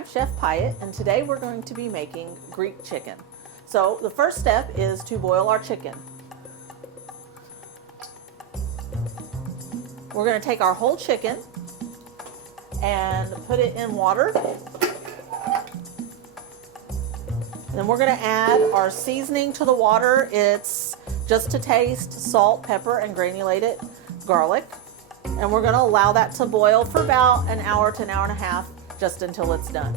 I'm Chef Pyatt, and today we're going to be making Greek chicken. So the first step is to boil our chicken. We're going to take our whole chicken and put it in water. And then we're going to add our seasoning to the water. It's just to taste, salt, pepper, and granulated garlic. And we're going to allow that to boil for about an hour to an hour and a half, just until it's done.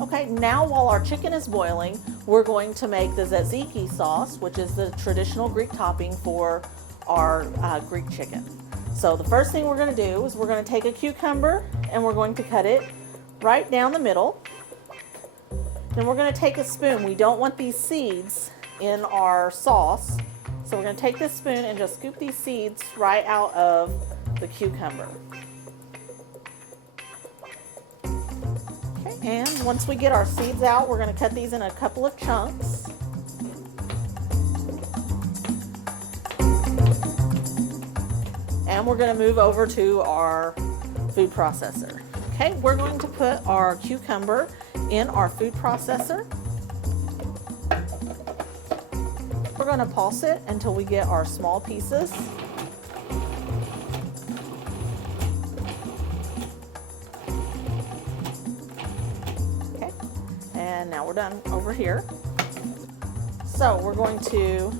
Okay, now while our chicken is boiling, we're going to make the tzatziki sauce, which is the traditional Greek topping for our Greek chicken. So the first thing we're going to do is we're going to take a cucumber and we're going to cut it right down the middle. Then we're going to take a spoon. We don't want these seeds in our sauce. So we're going to take this spoon and just scoop these seeds right out of the cucumber. Okay, and once we get our seeds out, we're going to cut these in a couple of chunks. And we're going to move over to our food processor. Okay, we're going to put our cucumber in our food processor. We're going to pulse it until we get our small pieces. Okay, and now we're done over here. So we're going to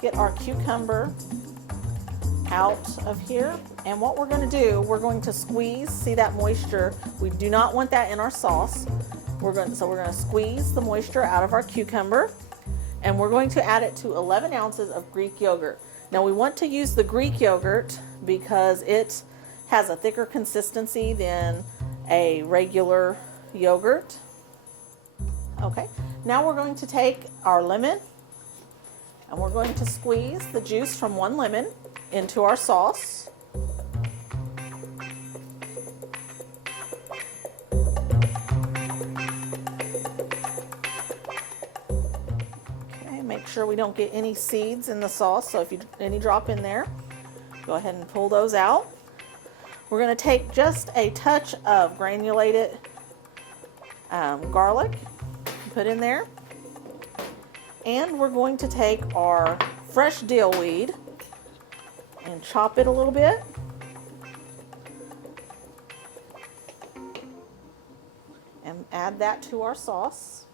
get our cucumber out of here, and what we're going to do, we're going to squeeze. See that moisture? We do not want that in our sauce. We're going to squeeze the moisture out of our cucumber, and we're going to add it to 11 ounces of Greek yogurt. Now we want to use the Greek yogurt because it has a thicker consistency than a regular yogurt. Okay, now we're going to take our lemon and we're going to squeeze the juice from one lemon into our sauce. Okay, make sure we don't get any seeds in the sauce, so if you any drop in there, go ahead and pull those out. We're going to take just a touch of granulated garlic, put in there, and we're going to take our fresh dill weed and chop it a little bit. And add that to our sauce.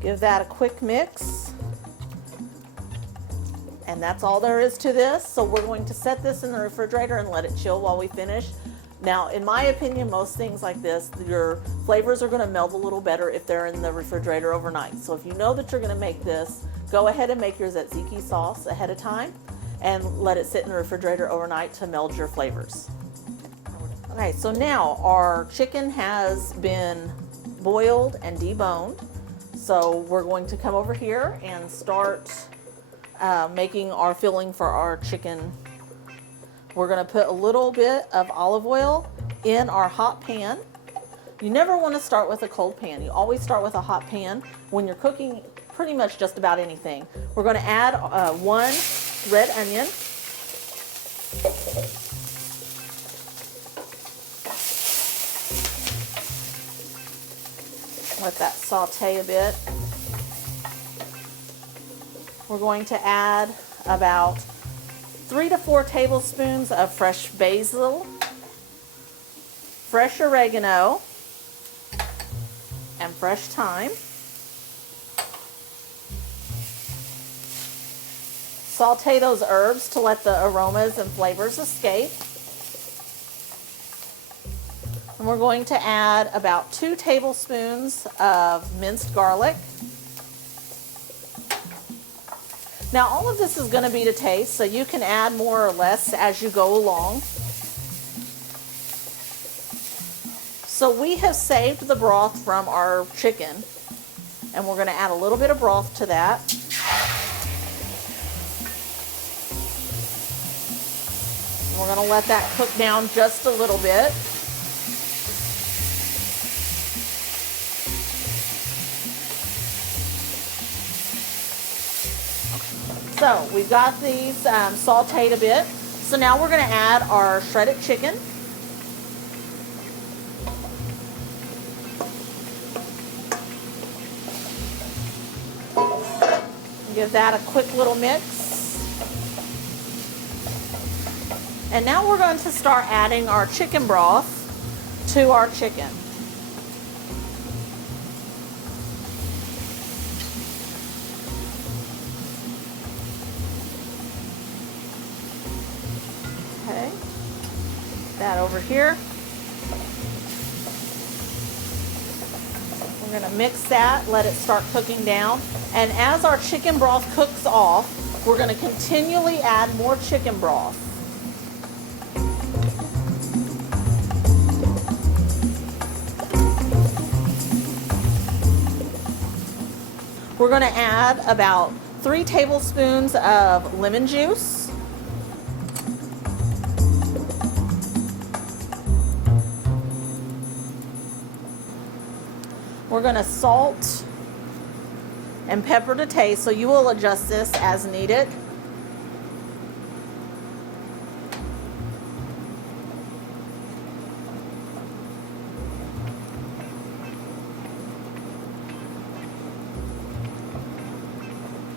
Give that a quick mix. And that's all there is to this. So we're going to set this in the refrigerator and let it chill while we finish. Now, in my opinion, most things like this, your flavors are going to meld a little better if they're in the refrigerator overnight. So if you know that you're going to make this, go ahead and make your tzatziki sauce ahead of time and let it sit in the refrigerator overnight to meld your flavors. Okay, so now our chicken has been boiled and deboned. So we're going to come over here and start making our filling for our chicken. We're going to put a little bit of olive oil in our hot pan. You never want to start with a cold pan. You always start with a hot pan when you're cooking pretty much just about anything. We're going to add one red onion. Let that saute a bit. We're going to add about 3 to 4 tablespoons of fresh basil, fresh oregano, and fresh thyme. Saute those herbs to let the aromas and flavors escape. And we're going to add about 2 tablespoons of minced garlic. Now all of this is going to be to taste, so you can add more or less as you go along. So we have saved the broth from our chicken, and we're going to add a little bit of broth to that. And we're going to let that cook down just a little bit. So we've got these sauteed a bit. So now we're going to add our shredded chicken. Give that a quick little mix. And now we're going to start adding our chicken broth to our chicken. Okay, that over here. We're going to mix that, let it start cooking down. And as our chicken broth cooks off, we're going to continually add more chicken broth. We're going to add about 3 tablespoons of lemon juice. We're going to salt and pepper to taste, so you will adjust this as needed.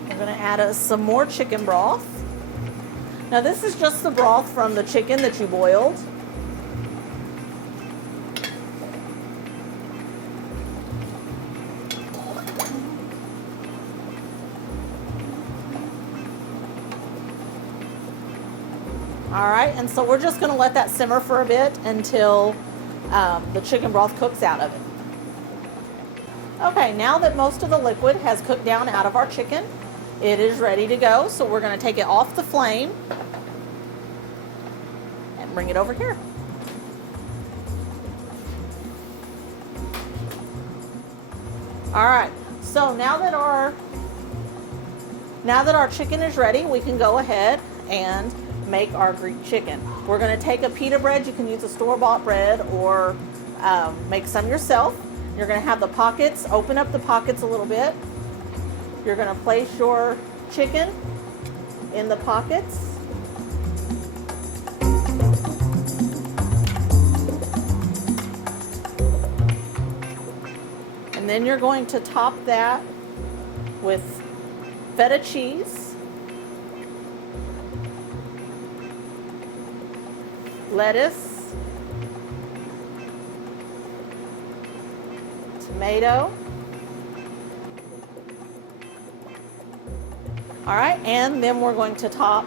We're going to add some more chicken broth. Now this is just the broth from the chicken that you boiled. All right, and so we're just going to let that simmer for a bit until the chicken broth cooks out of it. Okay, now that most of the liquid has cooked down out of our chicken, it is ready to go. So we're going to take it off the flame and bring it over here. All right, so now that our chicken is ready, we can go ahead and make our Greek chicken. We're going to take a pita bread. You can use a store-bought bread or make some yourself. You're going to have the pockets, open up the pockets a little bit. You're going to place your chicken in the pockets. And then you're going to top that with feta cheese, lettuce, tomato. All right, and then we're going to top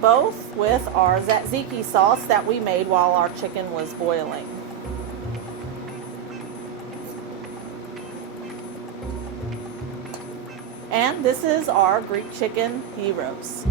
both with our tzatziki sauce that we made while our chicken was boiling. And this is our Greek chicken gyros.